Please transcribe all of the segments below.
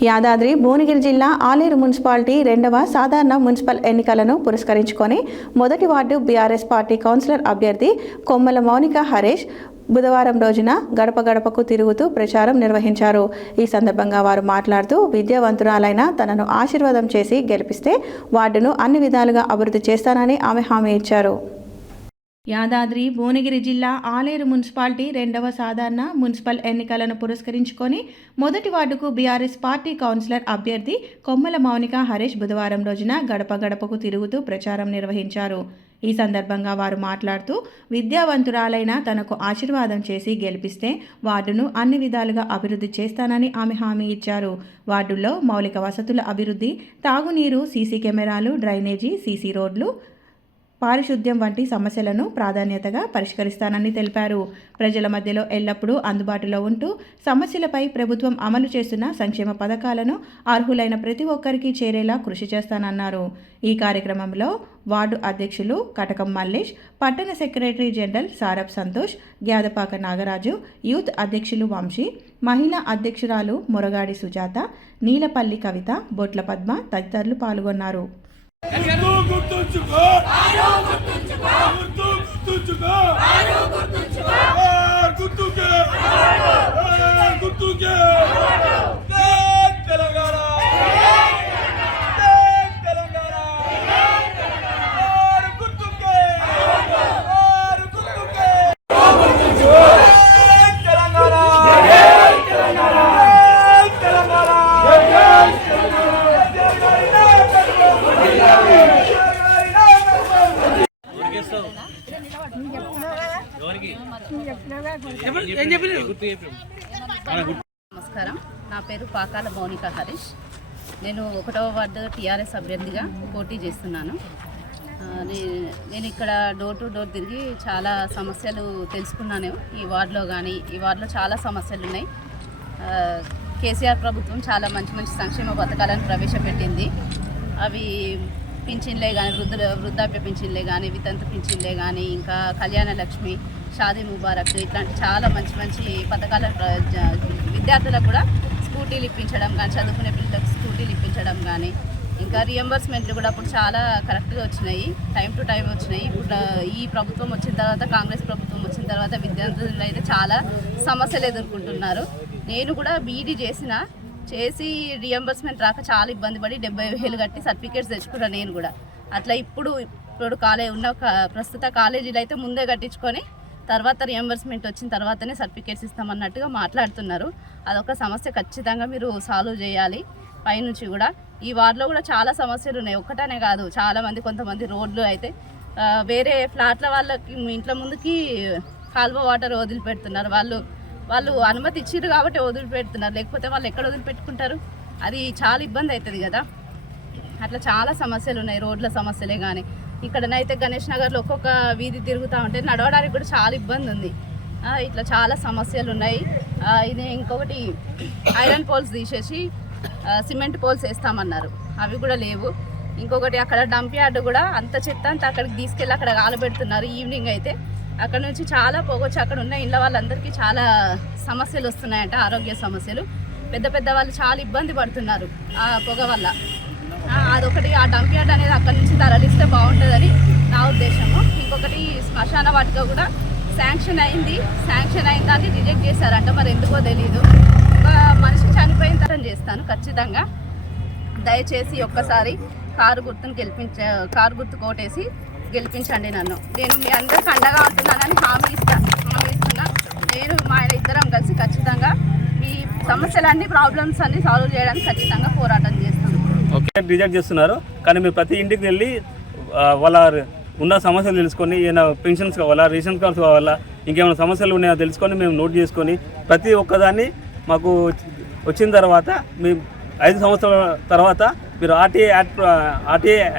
యాదాద్రి భువనగిరి జిల్లా ఆలేరు మున్సిపాలిటీ రెండవ సాధారణ మున్సిపల్ ఎన్నికలను పురస్కరించుకొని మొదటి వార్డు బీఆర్ఎస్ పార్టీ కౌన్సిలర్ అభ్యర్థి కొమ్మల మౌనిక హరీష్ బుధవారం రోజున గడప గడపకు తిరుగుతూ ప్రచారం నిర్వహించారు. ఈ సందర్భంగా వారు మాట్లాడుతూ విద్యావంతురాలైన తనను ఆశీర్వాదం చేసి గెలిపిస్తే వార్డును అన్ని విధాలుగా అభివృద్ధి చేస్తానని ఆమె హామీ ఇచ్చారు. యాదాద్రి భువనగిరి జిల్లా ఆలేరు మున్సిపాలిటీ రెండవ సాధారణ మున్సిపల్ ఎన్నికలను పురస్కరించుకొని మొదటి వార్డుకు బీఆర్ఎస్ పార్టీ కౌన్సిలర్ అభ్యర్థి కొమ్మల మౌనిక హరీష్ బుధవారం రోజున గడప గడపకు తిరుగుతూ ప్రచారం నిర్వహించారు. ఈ సందర్భంగా వారు మాట్లాడుతూ విద్యావంతురాలైన తనకు ఆశీర్వాదం చేసి గెలిపిస్తే వార్డును అన్ని విధాలుగా అభివృద్ధి చేస్తానని ఆమె హామీ ఇచ్చారు. వార్డుల్లో మౌలిక వసతుల అభివృద్ధి, తాగునీరు, సీసీ కెమెరాలు, డ్రైనేజీ, సీసీ రోడ్లు, పారిశుద్ధ్యం వంటి సమస్యలను ప్రాధాన్యతగా పరిష్కరిస్తానని తెలిపారు. ప్రజల మధ్యలో ఎల్లప్పుడూ అందుబాటులో ఉంటూ సమస్యలపై ప్రభుత్వం అమలు చేస్తున్న సంక్షేమ పథకాలను అర్హులైన ప్రతి ఒక్కరికి చేరేలా కృషి చేస్తానన్నారు. ఈ కార్యక్రమంలో వార్డు అధ్యక్షులు కటకం మల్లేష్, పట్టణ secretary general Sarab Santosh, Gyadapaka Nagaraju, youth అధ్యక్షులు వంశీ, మహిళా అధ్యక్షురాలు మురగాడి సుజాత, నీలపల్లి కవిత, బొట్ల పద్మ తదితరులు పాల్గొన్నారు. నమస్కారం, నా పేరు పాకాల మౌనిక హరీష్. నేను 1వ వార్డు టీఆర్ఎస్ అభ్యర్థిగా పోటీ చేస్తున్నాను. నేను ఇక్కడ డోర్ టు డోర్ తిరిగి చాలా సమస్యలు తెలుసుకున్నాను. ఈ వార్డులో చాలా సమస్యలు ఉన్నాయి. కేసీఆర్ ప్రభుత్వం చాలా మంచి మంచి సంక్షేమ పథకాలను ప్రవేశపెట్టింది. అవి పింఛన్లే కానీ, వృద్ధాప్య పింఛన్లే కానీ, వితంతు పింఛన్లే కానీ, ఇంకా కళ్యాణ లక్ష్మి, షాదీ ముబారక్, ఇట్లాంటి చాలా మంచి మంచి పథకాలను విద్యార్థులకు కూడా స్కూటీలు ఇప్పించడం కానీ, చదువుకునే పిల్లలకు స్కూటీలు ఇప్పించడం కానీ, ఇంకా రియంబర్స్మెంట్లు కూడా అప్పుడు చాలా కరెక్ట్గా వచ్చినాయి, టైం టు టైం వచ్చినాయి. ఇప్పుడు ఈ ప్రభుత్వం వచ్చిన తర్వాత, కాంగ్రెస్ ప్రభుత్వం వచ్చిన తర్వాత విద్యార్థులు అయితే చాలా సమస్యలు ఎదుర్కొంటున్నారు. నేను కూడా బీఈడీ చేసి రియంబర్స్మెంట్ రాక చాలా ఇబ్బంది పడి 70,000 కట్టి సర్టిఫికేట్స్ తెచ్చుకున్నాను నేను కూడా. అట్లా ఇప్పుడు ప్రస్తుత కాలేజీలు అయితే ముందే కట్టించుకొని తర్వాత రియంబర్స్మెంట్ వచ్చిన తర్వాతనే సర్టిఫికేట్స్ ఇస్తామన్నట్టుగా మాట్లాడుతున్నారు. అదొక సమస్య ఖచ్చితంగా మీరు సాల్వ్ చేయాలి. పైనుంచి కూడా ఈ వార్డులో కూడా చాలా సమస్యలు ఉన్నాయి, ఒక్కటనే కాదు. కొంతమంది రోడ్లు అయితే వేరే ఫ్లాట్ల వాళ్ళకి ఇంట్లో ముందుకి కాల్వ వాటర్ వదిలిపెడుతున్నారు. వాళ్ళు అనుమతి ఇచ్చిర్రు కాబట్టి వదిలిపెడుతున్నారు, లేకపోతే వాళ్ళు ఎక్కడ వదిలిపెట్టుకుంటారు? అది చాలా ఇబ్బంది అవుతుంది కదా. అట్లా చాలా సమస్యలు ఉన్నాయి, రోడ్ల సమస్యలే కానీ. ఇక్కడనైతే గణేష్ నగర్లో ఒక్కొక్క వీధి తిరుగుతూ ఉంటే నడవడానికి కూడా చాలా ఇబ్బంది ఉంది. ఇట్లా చాలా సమస్యలు ఉన్నాయి. ఇది ఇంకొకటి ఐరన్ పోల్స్ తీసేసి సిమెంట్ పోల్స్ వేస్తామన్నారు, అవి కూడా లేవు. ఇంకొకటి అక్కడ డంప్ యార్డ్ కూడా అంత చెత్త అంతా అక్కడికి తీసుకెళ్ళి అక్కడ కాలబెడుతున్నారు. ఈవినింగ్ అయితే అక్కడ నుంచి చాలా పొగొచ్చి అక్కడ ఉన్న ఇళ్ళ వాళ్ళందరికీ చాలా సమస్యలు వస్తున్నాయంట, ఆరోగ్య సమస్యలు. పెద్ద వాళ్ళు చాలా ఇబ్బంది పడుతున్నారు ఆ పొగ వల్ల. అదొకటి, ఆ డంప్ యార్డ్ అనేది అక్కడ నుంచి తరలిస్తే బాగుంటుందని నా ఉద్దేశము. ఇంకొకటి శ్మశాన వాటిక కూడా శాంక్షన్ అయింది దాన్ని రిజెక్ట్ చేశారంట, మరి ఎందుకో తెలియదు. ఒక మనిషి చనిపోయిన తర్వాత చేస్తాను ఖచ్చితంగా. దయచేసి ఒక్కసారి కారు గుర్తు కోటేసి గెలిపించండి నన్ను. నేను మీ అందరికి అండగా ఉంటున్నానని హామీ ఇస్తున్నా. నేను మా ఆయన ఇద్దరం కలిసి ఖచ్చితంగా మీ సమస్యలన్నీ, ప్రాబ్లమ్స్ అన్ని సాల్వ్ చేయడానికి ఖచ్చితంగా పోరాటం చేస్తాను. ఓకే, రిజెక్ట్ చేస్తున్నారు కానీ మీరు ప్రతి ఇంటికి వెళ్ళి వాళ్ళ ఉన్న సమస్యలు తెలుసుకొని, ఏమైనా పెన్షన్స్ కావాలా, రేషన్ కార్డ్స్ కావాలా, ఇంకేమైనా సమస్యలు ఉన్నాయో తెలుసుకొని మేము నోట్ చేసుకొని ప్రతి ఒక్కదాన్ని మాకు వచ్చిన తర్వాత మేము 5 సంవత్సరాల తర్వాత మీరు ఆర్టీఏ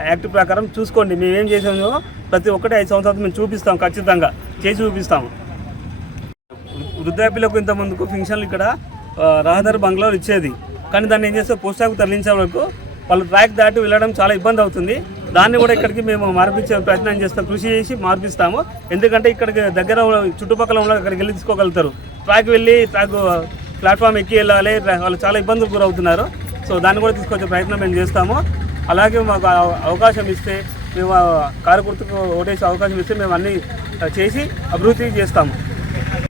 యాక్ట్ ప్రకారం చూసుకోండి. మేమేం చేసామో ప్రతి ఒక్కటి 5 సంవత్సరాలు మేము చూపిస్తాం, ఖచ్చితంగా చేసి చూపిస్తాము. వృద్ధాప్యులకు ఇంతమందుకు పెన్షన్లు ఇక్కడ రహదారి బంగ్లాలో ఇచ్చేది, కానీ దాన్ని ఏం చేస్తే పోస్ట్ ఆఫీస్ తరలించే వరకు వాళ్ళు ట్రాక్ దాటి వెళ్ళడం చాలా ఇబ్బంది అవుతుంది. దాన్ని కూడా ఇక్కడికి మేము మార్పించే ప్రయత్నం చేస్తాం, కృషి చేసి మార్పిస్తాము. ఎందుకంటే ఇక్కడికి దగ్గర చుట్టుపక్కల ఉన్న అక్కడికి వెళ్ళి తీసుకోగలుగుతారు. ట్రాక్ వెళ్ళి ప్లాట్ఫామ్ ఎక్కి వెళ్ళాలి, వాళ్ళు చాలా ఇబ్బందులు గురవుతున్నారు. సో దాన్ని కూడా తీసుకొచ్చే ప్రయత్నం మేము చేస్తాము. అలాగే మాకు అవకాశం ఇస్తే మేము కారు గుర్తుకు ఓటేసే అవకాశం ఇస్తే మేము అన్నీ చేసి అభివృద్ధి చేస్తాము.